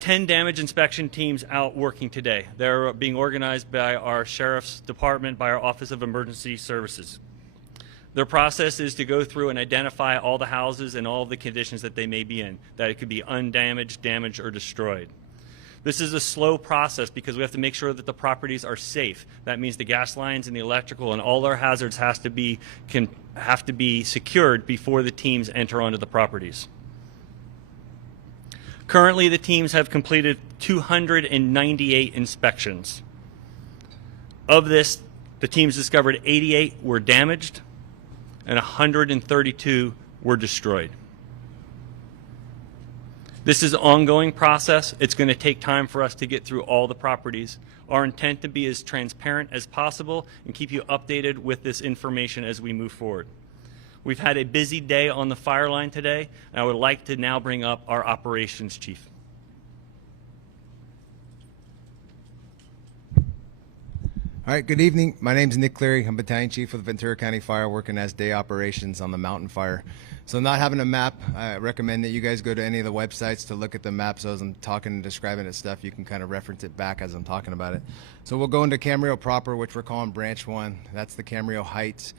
10 damage inspection teams out working today. They're being organized by our Sheriff's Department, by our Office of Emergency Services. Their process is to go through and identify all the houses and all of the conditions that they may be in, that it could be undamaged, damaged, or destroyed. This is a slow process because we have to make sure that the properties are safe. That means the gas lines and the electrical and all our hazards have to be secured before the teams enter onto the properties. Currently, the teams have completed 298 inspections. Of this, the teams discovered 88 were damaged and 132 were destroyed. This is an ongoing process. It's going to take time for us to get through all the properties. Our intent to be as transparent as possible and keep you updated with this information as we move forward. We've had a busy day on the fire line today, and I would like to now bring up our operations chief. All right, good evening. My name is Nick Clari. I'm Battalion Chief with Ventura County Fire, working as day operations on the mountain fire. So not having a map, I recommend that you guys go to any of the websites to look at the map. So as I'm talking and describing it stuff, you can kind of reference it back as I'm talking about it. So we'll go into Camarillo proper, which we're calling Branch 1. That's the Camarillo Heights.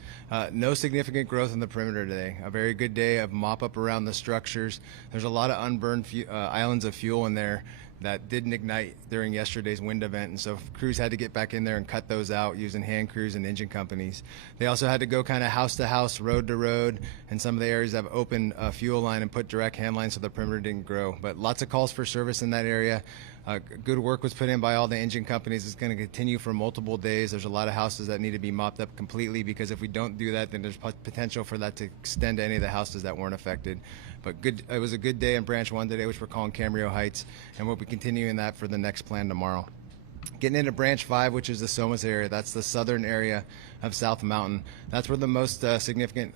No significant growth in the perimeter today. A very good day of mop up around the structures. There's a lot of unburned islands of fuel in there that didn't ignite during yesterday's wind event, and so crews had to get back in there and cut those out using hand crews and engine companies. They also had to go kind of house to house, road to road, and some of the areas have opened a fuel line and put direct hand lines so the perimeter didn't grow. But lots of calls for service in that area. Good work was put in by all the engine companies. It's going to continue for multiple days. There's a lot of houses that need to be mopped up completely, because if we don't do that, then there's potential for that to extend to any of the houses that weren't affected. But good, it was a good day in Branch 1 today, which we're calling Camarillo Heights, and we'll be continuing that for the next plan tomorrow. Getting into Branch 5, which is the Somas area, that's the southern area of South Mountain. That's where the most significant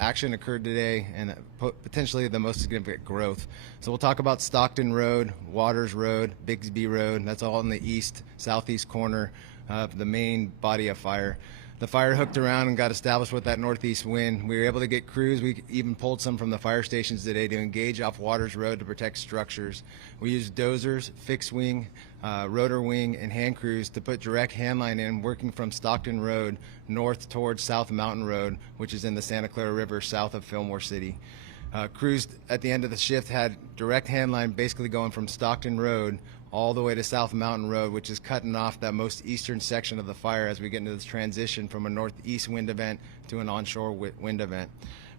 action occurred today, and potentially the most significant growth. So we'll talk about Stockton Road, Waters Road, Bigsby Road. That's all in the east, southeast corner of the main body of fire. The fire hooked around and got established with that northeast wind. We were able to get crews. We even pulled some from the fire stations today to engage off Waters Road to protect structures. We used dozers, fixed wing, rotor wing, and hand crews to put direct hand line in, working from Stockton Road north towards South Mountain Road, which is in the Santa Clara River south of Fillmore City. Crews at the end of the shift had direct hand line basically going from Stockton Road all the way to South Mountain Road, which is cutting off that most eastern section of the fire as we get into this transition from a northeast wind event to an onshore wind event.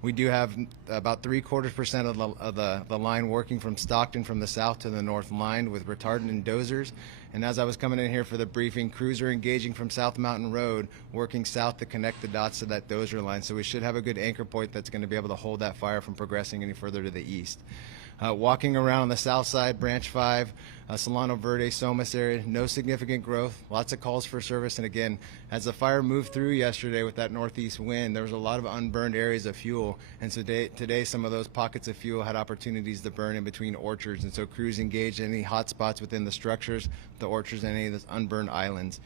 We do have about 3/4% of the line working from Stockton from the south to the north line with retardant and dozers. And as I was coming in here for the briefing, crews are engaging from South Mountain Road, working south to connect the dots to that dozer line. So we should have a good anchor point that's going to be able to hold that fire from progressing any further to the east. Walking around on the south side, Branch 5, Solano Verde, Somas area, no significant growth, lots of calls for service. And again, as the fire moved through yesterday with that northeast wind, there was a lot of unburned areas of fuel. And so today some of those pockets of fuel had opportunities to burn in between orchards. And so crews engaged in any hot spots within the structures, the orchards, and any of those unburned islands.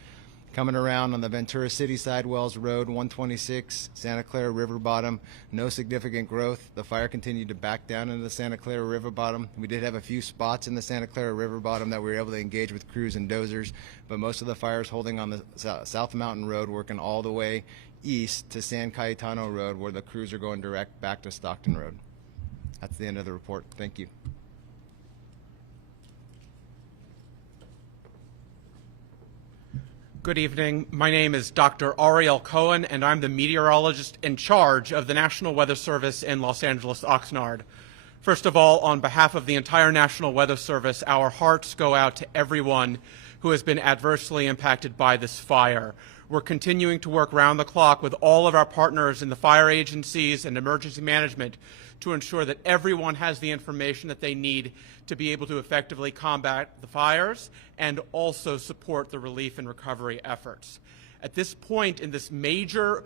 Coming around on the Ventura City side, Wells Road, 126, Santa Clara River bottom, no significant growth. The fire continued to back down into the Santa Clara River bottom. We did have a few spots in the Santa Clara River bottom that we were able to engage with crews and dozers, but most of the fire is holding on the South Mountain Road, working all the way east to San Cayetano Road, where the crews are going direct back to Stockton Road. That's the end of the report. Thank you. Good evening. My name is Dr. Ariel Cohen, and I'm the meteorologist in charge of the National Weather Service in Los Angeles, Oxnard. First of all, on behalf of the entire National Weather Service, our hearts go out to everyone who has been adversely impacted by this fire. We're continuing to work round the clock with all of our partners in the fire agencies and emergency management to ensure that everyone has the information that they need to be able to effectively combat the fires and also support the relief and recovery efforts. At this point in this major,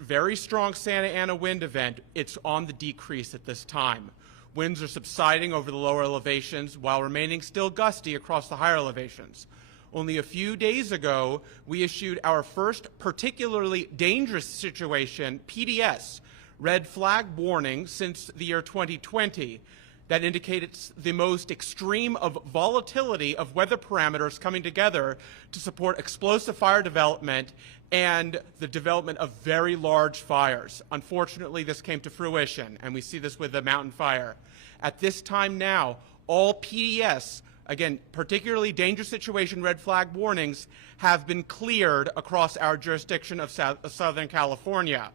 very strong Santa Ana wind event, it's on the decrease at this time. Winds are subsiding over the lower elevations while remaining still gusty across the higher elevations. Only a few days ago, we issued our first particularly dangerous situation, PDS, red flag warning, since the year 2020. that indicates the most extreme of volatility of weather parameters coming together to support explosive fire development and the development of very large fires. Unfortunately, this came to fruition, and we see this with the mountain fire. At this time now, all PDS, again, particularly dangerous situation red flag warnings, have been cleared across our jurisdiction of Southern California.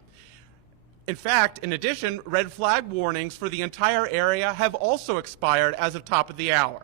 In fact, in addition, red flag warnings for the entire area have also expired as of top of the hour,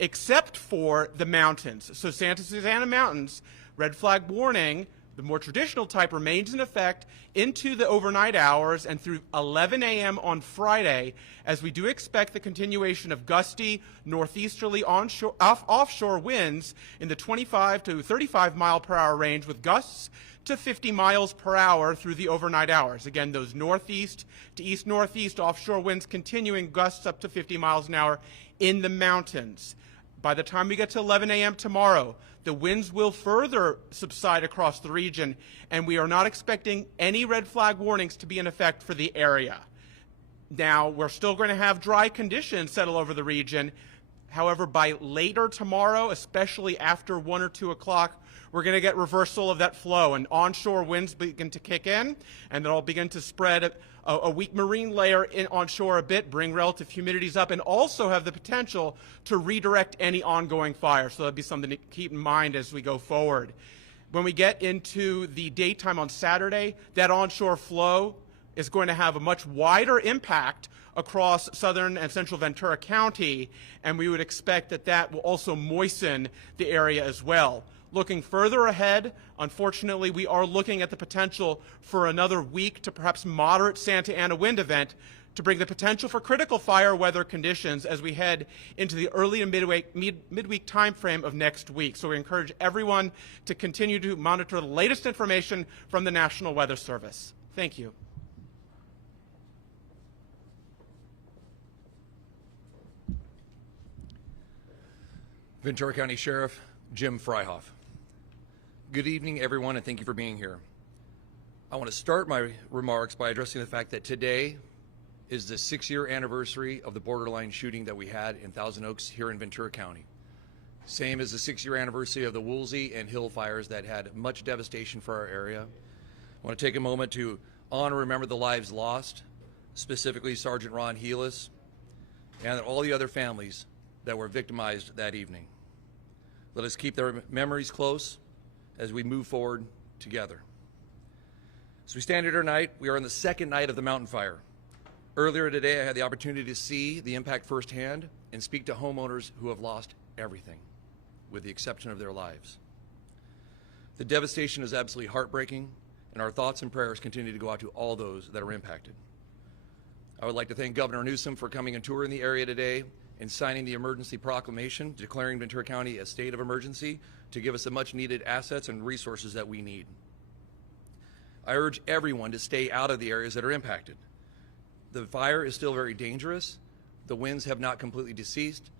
except for the mountains. So Santa Susana Mountains, red flag warning, the more traditional type, remains in effect into the overnight hours and through 11 a.m. on Friday, as we do expect the continuation of gusty northeasterly offshore winds in the 25 to 35 mile per hour range, with gusts to 50 miles per hour through the overnight hours. Again, those northeast to east-northeast offshore winds continuing, gusts up to 50 miles an hour in the mountains. By the time we get to 11 a.m. tomorrow, the winds will further subside across the region, and we are not expecting any red flag warnings to be in effect for the area. Now, we're still going to have dry conditions settle over the region. However, by later tomorrow, especially after 1 or 2 o'clock, we're going to get reversal of that flow, and onshore winds begin to kick in, and they'll begin to spread a weak marine layer onshore a bit, bring relative humidities up, and also have the potential to redirect any ongoing fire. So that'd be something to keep in mind as we go forward. When we get into the daytime on Saturday, that onshore flow is going to have a much wider impact across southern and central Ventura County, and we would expect that that will also moisten the area as well. Looking further ahead, unfortunately, we are looking at the potential for another weak to perhaps moderate Santa Ana wind event to bring the potential for critical fire weather conditions as we head into the early and midweek time frame of next week. So we encourage everyone to continue to monitor the latest information from the National Weather Service. Thank you. Ventura County Sheriff Jim Fryhoff. Good evening, everyone, and thank you for being here. I want to start my remarks by addressing the fact that today is the 6-year anniversary of the borderline shooting that we had in Thousand Oaks here in Ventura County. Same as the 6-year anniversary of the Woolsey and Hill fires that had much devastation for our area. I want to take a moment to honor and remember the lives lost, specifically Sergeant Ron Heelis and all the other families that were victimized that evening. Let us keep their memories close as we move forward together. As we stand here tonight, we are on the second night of the mountain fire. Earlier today, I had the opportunity to see the impact firsthand and speak to homeowners who have lost everything, with the exception of their lives. The devastation is absolutely heartbreaking, and our thoughts and prayers continue to go out to all those that are impacted. I would like to thank Governor Newsom for coming and touring the area today and signing the emergency proclamation declaring Ventura County a state of emergency to give us the much needed assets and resources that we need. I urge everyone to stay out of the areas that are impacted. The fire is still very dangerous. The winds have not completely deceased.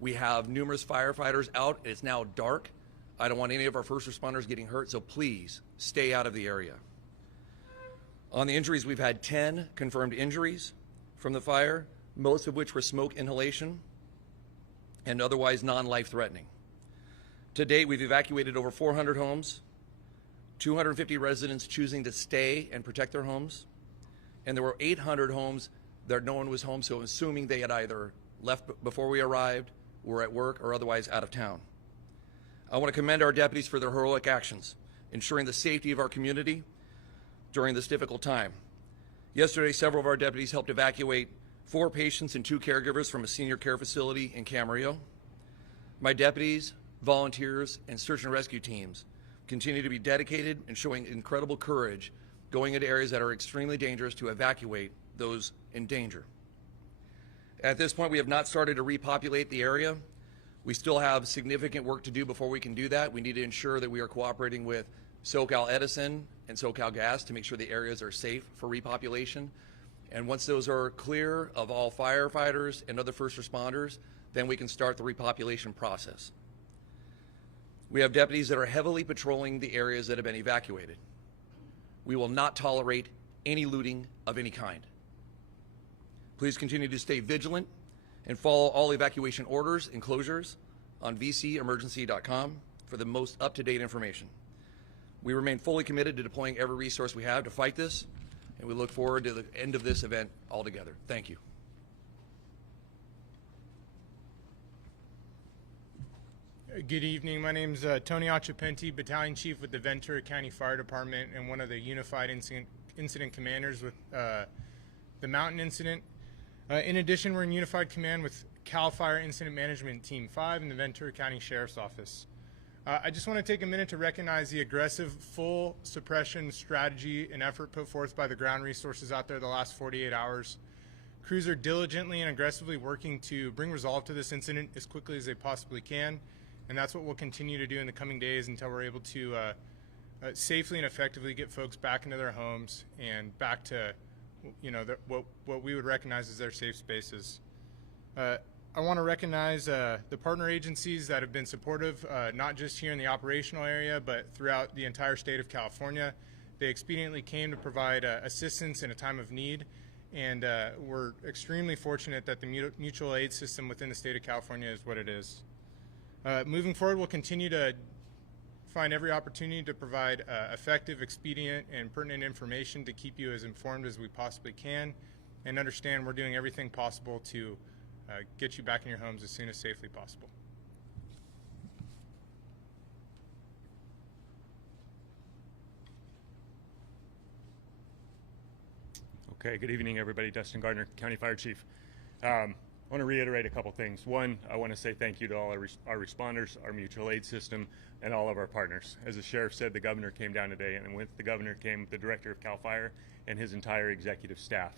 We have numerous firefighters out. It's now dark. I don't want any of our first responders getting hurt, so please stay out of the area. On the injuries, we've had 10 confirmed injuries from the fire, most of which were smoke inhalation and otherwise non-life-threatening. To date, we've evacuated over 400 homes, 250 residents choosing to stay and protect their homes, and there were 800 homes that no one was home, so assuming they had either left before we arrived, were at work, or otherwise out of town. I want to commend our deputies for their heroic actions, ensuring the safety of our community during this difficult time. Yesterday, several of our deputies helped evacuate 4 patients and 2 caregivers from a senior care facility in Camarillo. My deputies, volunteers, and search and rescue teams continue to be dedicated and showing incredible courage going into areas that are extremely dangerous to evacuate those in danger. At this point, we have not started to repopulate the area. We still have significant work to do before we can do that. We need to ensure that we are cooperating with SoCal Edison and SoCal Gas to make sure the areas are safe for repopulation. And once those are clear of all firefighters and other first responders, then we can start the repopulation process. We have deputies that are heavily patrolling the areas that have been evacuated. We will not tolerate any looting of any kind. Please continue to stay vigilant and follow all evacuation orders and closures on vcemergency.com for the most up-to-date information. We remain fully committed to deploying every resource we have to fight this, and we look forward to the end of this event altogether. Thank you. Good evening. My name is Tony Achapenti, Battalion Chief with the Ventura County Fire Department and one of the Unified Incident Commanders with the Mountain Incident. In addition, we're in Unified Command with CAL FIRE Incident Management Team 5 in the Ventura County Sheriff's Office. I just want to take a minute to recognize the aggressive full suppression strategy and effort put forth by the ground resources out there the last 48 hours. Crews are diligently and aggressively working to bring resolve to this incident as quickly as they possibly can. And that's what we'll continue to do in the coming days until we're able to safely and effectively get folks back into their homes and back to, what we would recognize as their safe spaces. I want to recognize the partner agencies that have been supportive, not just here in the operational area, but throughout the entire state of California. They expediently came to provide assistance in a time of need, and we're extremely fortunate that the mutual aid system within the state of California is what it is. Moving forward, we'll continue to find every opportunity to provide effective, expedient, and pertinent information to keep you as informed as we possibly can, and understand we're doing everything possible to get you back in your homes as soon as safely possible. Okay, good evening, everybody. Dustin Gardner, County Fire Chief. I want to reiterate a couple things. One, I want to say thank you to all our responders, our mutual aid system, and all of our partners. As the sheriff said, the governor came down today, and with the governor came the director of CAL FIRE and his entire executive staff.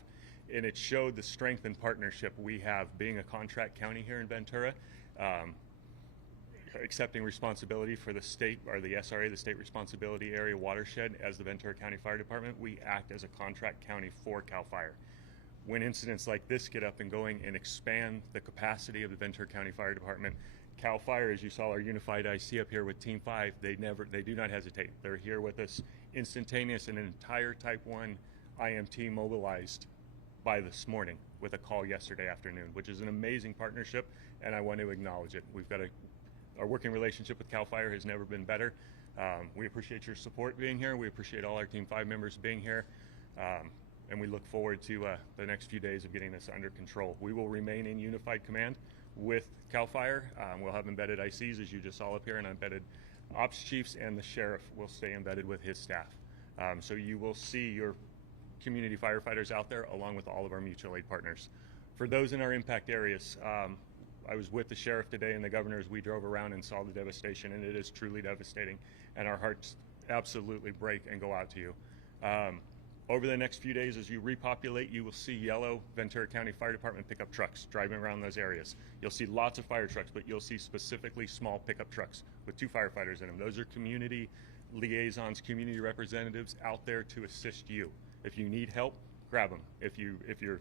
And it showed the strength and partnership we have being a contract county here in Ventura, accepting responsibility for the state, or the SRA, the State Responsibility Area Watershed. As the Ventura County Fire Department, we act as a contract county for CAL FIRE. When incidents like this get up and going and expand the capacity of the Ventura County Fire Department, CAL FIRE, as you saw our unified IC up here with Team 5, they do not hesitate. They're here with us instantaneous, and an entire Type 1 IMT mobilized by this morning with a call yesterday afternoon, which is an amazing partnership, and I want to acknowledge it. Our working relationship with CAL FIRE has never been better. We appreciate your support being here. We appreciate all our Team 5 members being here. And we look forward to the next few days of getting this under control. We will remain in unified command with CAL FIRE. We'll have embedded ICs, as you just saw up here, and embedded ops chiefs, and the sheriff will stay embedded with his staff. So you will see your community firefighters out there along with all of our mutual aid partners. For those in our impact areas, I was with the sheriff today and the governor as we drove around and saw the devastation, and it is truly devastating, and our hearts absolutely break and go out to you. Over the next few days, as you repopulate, you will see yellow Ventura County Fire Department pickup trucks driving around those areas. You'll see lots of fire trucks, but you'll see specifically small pickup trucks with 2 firefighters in them. Those are community liaisons, community representatives out there to assist you. If you need help, grab them. If you're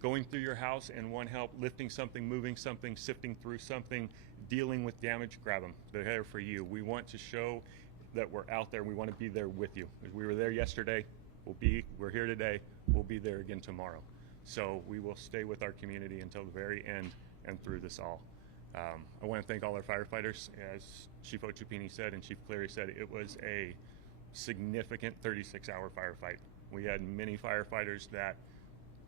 going through your house and want help lifting something, moving something, sifting through something, dealing with damage, grab them. They're there for you. We want to show that we're out there. We want to be there with you. We were there yesterday. We're here today. We'll be there again tomorrow. So we will stay with our community until the very end and through this all. I want to thank all our firefighters. As Chief Ochupini said and Chief Clari said, it was a significant 36-hour firefight. We had many firefighters that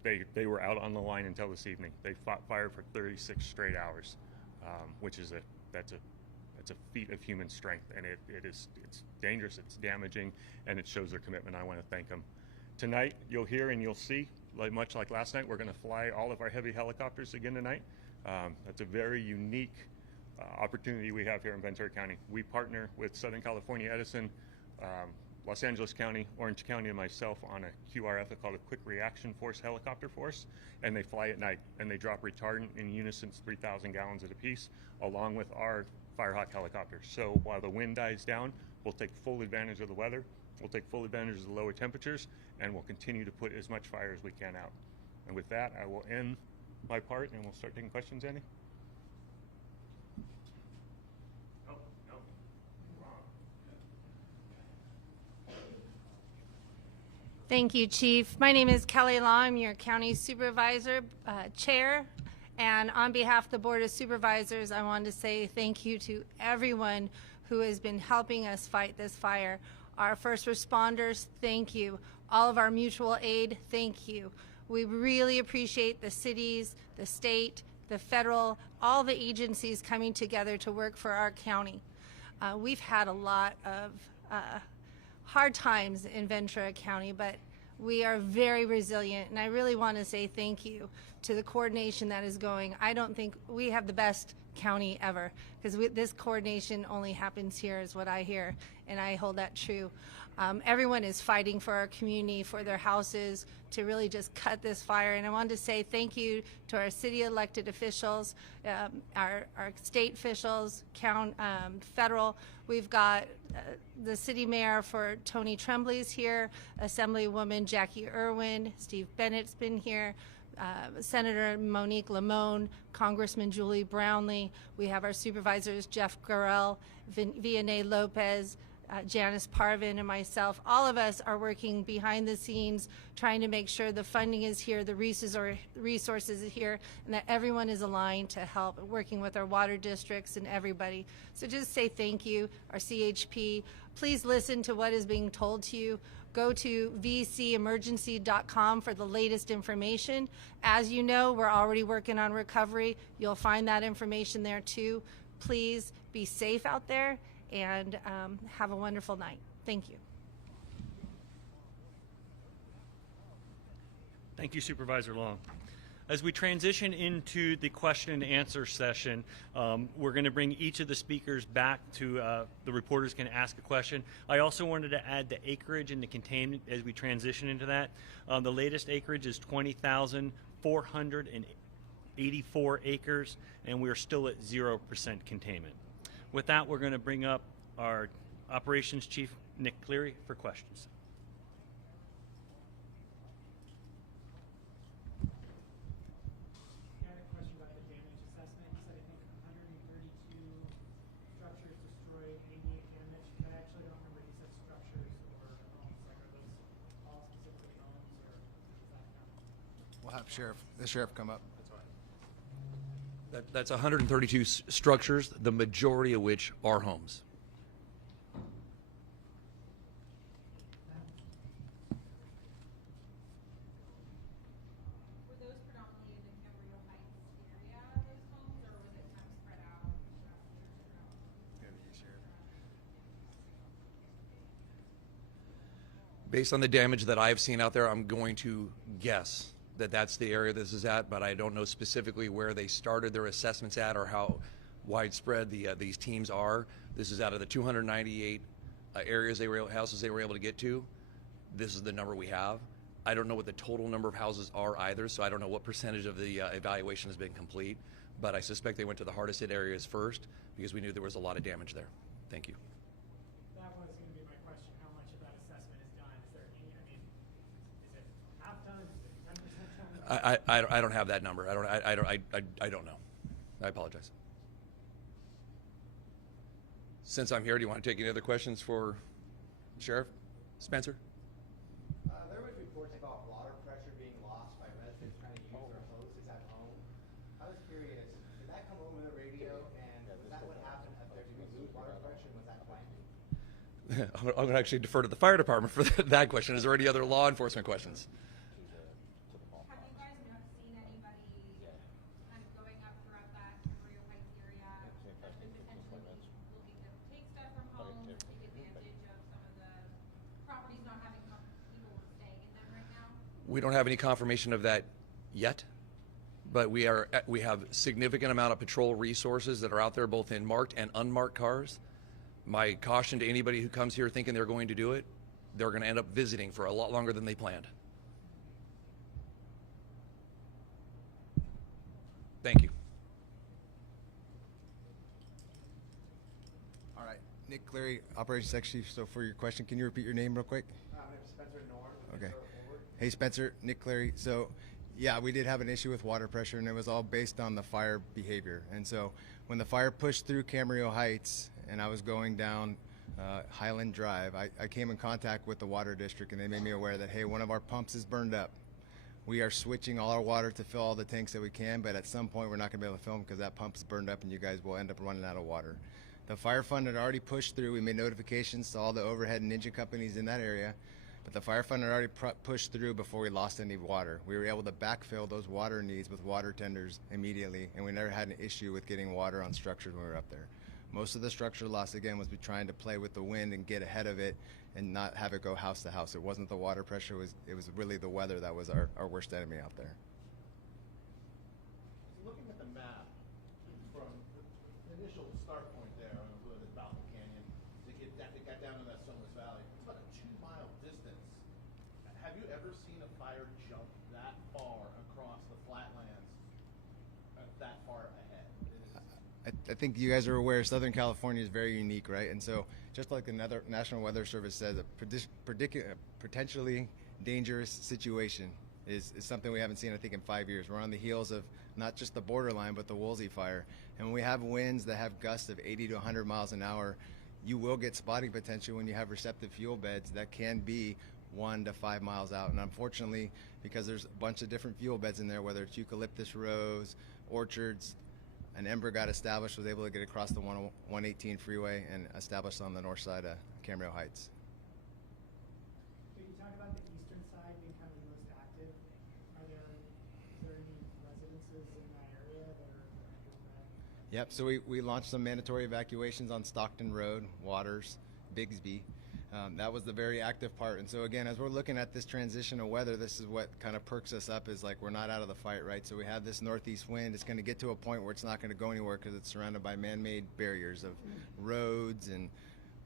they were out on the line until this evening. They fought fire for 36 straight hours, which is that's a feat of human strength, and it's dangerous, it's damaging, and it shows their commitment. I want to thank them. Tonight, you'll hear and you'll see, much like last night, we're going to fly all of our heavy helicopters again tonight. That's a very unique opportunity we have here in Ventura County. We partner with Southern California Edison, Los Angeles County, Orange County, and myself on a QRF called a Quick Reaction Force Helicopter Force, and they fly at night, and they drop retardant in unison, 3,000 gallons at a piece, along with our Firehawk helicopters. So while the wind dies down, we'll take full advantage of the weather, we'll take full advantage of the lower temperatures, and we'll continue to put as much fire as we can out. And with that, I will end my part, and we'll start taking questions, Andy. Thank you, Chief. My name is Kelly Long. I'm your County Supervisor Chair, And on behalf of the Board of Supervisors, I want to say thank you to everyone who has been helping us fight this fire. Our first responders, thank you. All of our mutual aid, thank you. We really appreciate the cities, the state, the federal, all the agencies coming together to work for our county. We've had a lot of hard times in Ventura County, but we are very resilient, and I really want to say thank you to the coordination that is going. I don't think we have the best county ever, because this coordination only happens here, is what I hear, and I hold that true. Everyone is fighting for our community, for their houses, to really just cut this fire. And I wanted to say thank you to our city elected officials, our state officials, federal. We've got the city mayor for Tony Tremblay's here, Assemblywoman Jackie Irwin, Steve Bennett's been here, Senator Monique Lamone, Congressman Julie Brownlee. We have our supervisors Jeff Garrell, Vianney Lopez, Janice Parvin, and myself. All of us are working behind the scenes, trying to make sure the funding is here, the resources are here, and that everyone is aligned to help, working with our water districts and everybody. So just say thank you, our CHP. Please listen to what is being told to you. Go to vcemergency.com for the latest information. As you know, we're already working on recovery. You'll find that information there too. Please be safe out there, and have a wonderful night. Thank you. Thank you, Supervisor Long. As we transition into the question and answer session, we're going to bring each of the speakers back to the reporters can ask a question. I also wanted to add the acreage and the containment as we transition into that. The latest acreage is 20,484 acres, and we're still at 0% containment. With that, we're going to bring up our Operations Chief, Nick Clari, for questions. I had a question about the damage assessment. You said, I think, 132 structures destroyed, 88 damage, but I actually don't remember if you said structures or homes. Like, are those all specifically homes, or does that count? We'll have the sheriff come up. That's 132 structures, the majority of which are homes. Were those predominantly in the Camarillo Heights area, those homes, or was it kind of spread out Based on the damage that I've seen out there, I'm going to guess that that's the area this is at, but I don't know specifically where they started their assessments at or how widespread these teams are. This is out of the 298 houses they were able to get to. This is the number we have. I don't know what the total number of houses are either, so I don't know what percentage of the evaluation has been complete, but I suspect they went to the hardest hit areas first because we knew there was a lot of damage there. Thank you. That was going to be my question. How much of that assessment is done? Is there any, I mean, is it half done? Is it 10% done? I don't have that number. I don't know. I apologize. Since I'm here, do you want to take any other questions for Sheriff Spencer? There was reports about water pressure being lost by residents trying to use their hoses at home. I was curious, did that come over the radio, and was that what happened up there? Did we lose water pressure, and was that planned? I'm going to actually defer to the fire department for that question. Is there any other law enforcement questions? Have you guys seen anybody kind of going up throughout that Camarillo Heights area that's been potentially looking to take stuff from homes, take advantage of some of the properties not having people staying in them right now? We don't have any confirmation of that yet, but we have significant amount of patrol resources that are out there, both in marked and unmarked cars. My caution to anybody who comes here thinking they're going to do it, they're going to end up visiting for a lot longer than they planned. Thank you. All right, Nick Clari, Operations Section Chief. So for your question, can you repeat your name real quick? My name is Spencer Norn. Okay. Hey, Spencer, Nick Clari. So, yeah, we did have an issue with water pressure, and it was all based on the fire behavior. And so when the fire pushed through Camarillo Heights and I was going down Highland Drive, I came in contact with the water district, and they made me aware that, hey, one of our pumps is burned up. We are switching all our water to fill all the tanks that we can, but at some point we're not going to be able to fill them because that pump's burned up and you guys will end up running out of water. The fire fund had already pushed through. We made notifications to all the overhead and engine companies in that area, but the fire fund had already pushed through before we lost any water. We were able to backfill those water needs with water tenders immediately, and we never had an issue with getting water on structures when we were up there. Most of the structure loss, again, was trying to play with the wind and get ahead of it and not have it go house to house. It wasn't the water pressure, it was really the weather that was our worst enemy out there. Looking at the map, from the initial start point there on the Balcom Canyon to get down to that Somas Valley, it's about a 2-mile distance. Have you ever seen a fire jump that far across the flatlands, that far ahead? I think you guys are aware Southern California is very unique, right? And so just like another National Weather Service says, a potentially dangerous situation is something we haven't seen, I think, in 5 years. We're on the heels of not just the borderline, but the Woolsey fire. And when we have winds that have gusts of 80 to 100 miles an hour, you will get spotting potential when you have receptive fuel beds that can be 1 to 5 miles out. And unfortunately, because there's a bunch of different fuel beds in there, whether it's eucalyptus rows, orchards, an ember got established, was able to get across the 118 freeway and established on the north side of Camarillo Heights. So you talk about the eastern side being kind of the most active. Is there any residences in that area that are doing that? Yep, so we launched some mandatory evacuations on Stockton Road, Waters, Bigsby. That was the very active part. And so again, as we're looking at this transition of weather, this is what kind of perks us up, is like we're not out of the fight, right? So we have this northeast wind. It's going to get to a point where it's not going to go anywhere because it's surrounded by man-made barriers of roads and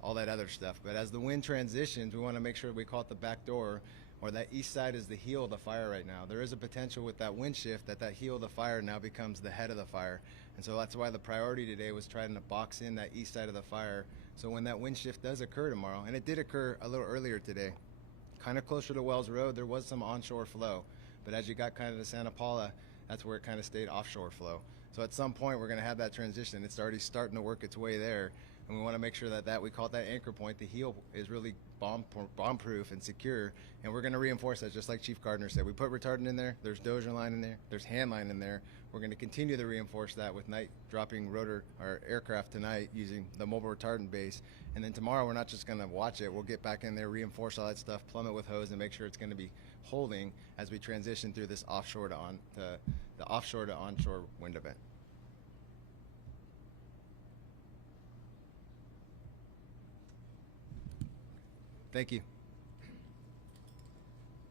all that other stuff. But as the wind transitions, we want to make sure we call it the back door, or that east side is the heel of the fire right now. There is a potential with that wind shift that heel of the fire now becomes the head of the fire. And so that's why the priority today was trying to box in that east side of the fire. So when that wind shift does occur tomorrow, and it did occur a little earlier today, kind of closer to Wells Road, there was some onshore flow. But as you got kind of to Santa Paula, that's where it kind of stayed offshore flow. So at some point, we're going to have that transition. It's already starting to work its way there. And we want to make sure that we call it that anchor point. The heel is really bomb-proof and secure. And we're going to reinforce that, just like Chief Gardner said. We put retardant in there. There's dozer line in there. There's hand line in there. We're going to continue to reinforce that with night dropping rotor or aircraft tonight using the mobile retardant base. And then tomorrow, we're not just going to watch it. We'll get back in there, reinforce all that stuff, plumb it with hose, and make sure it's going to be holding as we transition through this offshore to the offshore to onshore wind event. Thank you.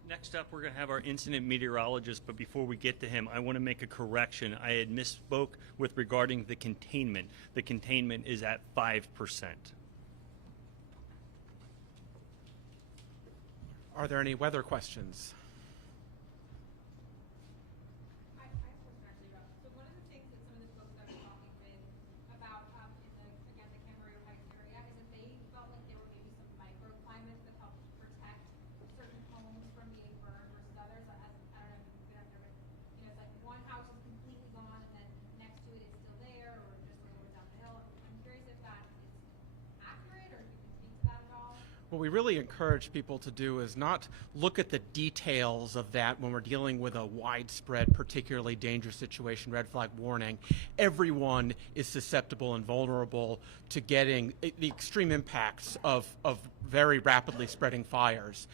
Next up, we're going to have our incident meteorologist, but before we get to him, I want to make a correction. I had misspoke with regarding the containment. The containment is at 5%. Are there any weather questions? I have a question actually about, so one of the things that some of the folks that are talking with about in the Camarillo Heights area is that they felt like there were maybe some microclimates that helped protect certain homes from being burned versus others. I don't know if you've been up there, but it's like one house is completely gone and then next to it is still there, or just a little bit down the hill. I'm curious if that is accurate, or if you can speak to that at all. What we really encourage people to do is not look at the details of that when we're dealing with a widespread, particularly dangerous situation, red flag warning. Everyone is susceptible and vulnerable to getting the extreme impacts of very rapidly spreading fires.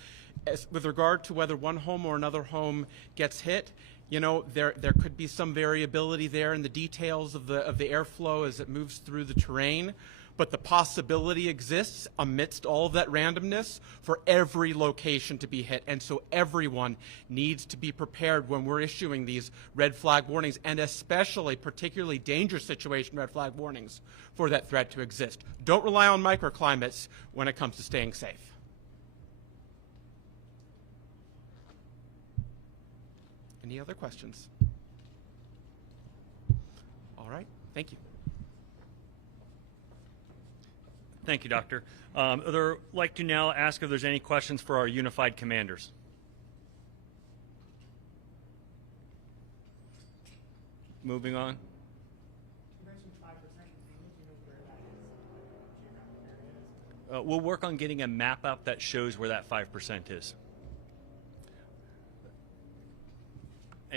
With regard to whether one home or another home gets hit, there could be some variability there in the details of the airflow as it moves through the terrain. But the possibility exists amidst all of that randomness for every location to be hit. And so everyone needs to be prepared when we're issuing these red flag warnings, and especially particularly dangerous situation red flag warnings for that threat to exist. Don't rely on microclimates when it comes to staying safe. Any other questions? All right, thank you. Thank you, Doctor. I'd like to now ask if there's any questions for our unified commanders. Moving on. You mentioned 5%. Do you know where that is? Geographic areas? We'll work on getting a map up that shows where that 5% is.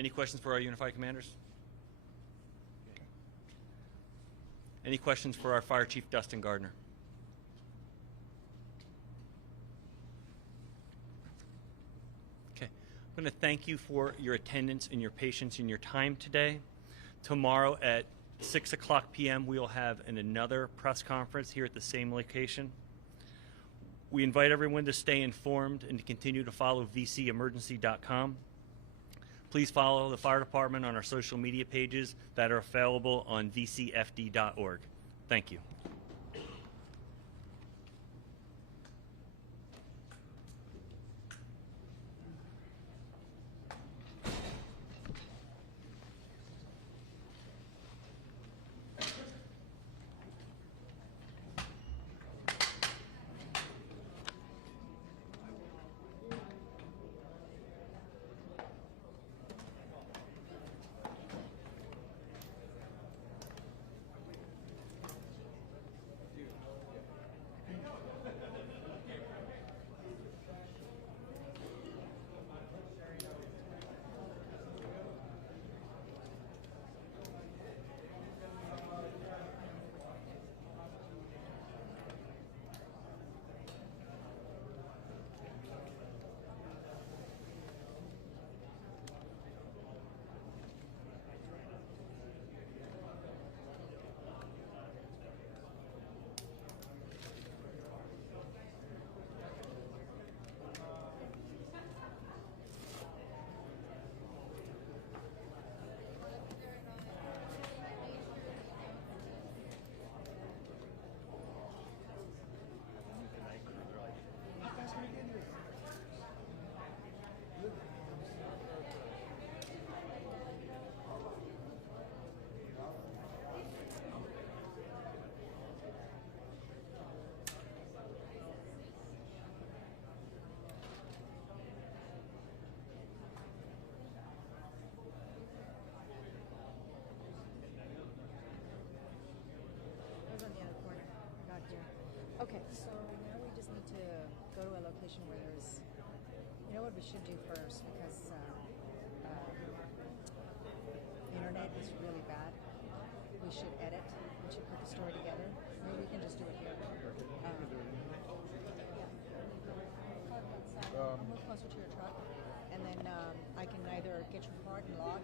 Any questions for our unified commanders? Any questions for our Fire Chief Dustin Gardner? Okay. I'm going to thank you for your attendance and your patience and your time today. Tomorrow at 6 o'clock p.m. we will have another press conference here at the same location. We invite everyone to stay informed and to continue to follow vcemergency.com. Please follow the fire department on our social media pages that are available on vcfd.org. Thank you. Okay, so now we just need to go to a location where there's, you know what we should do first, because internet is really bad. We should edit. We should put the story together. Maybe we can just do it here. Move closer to your truck, and then I can either get your card and log.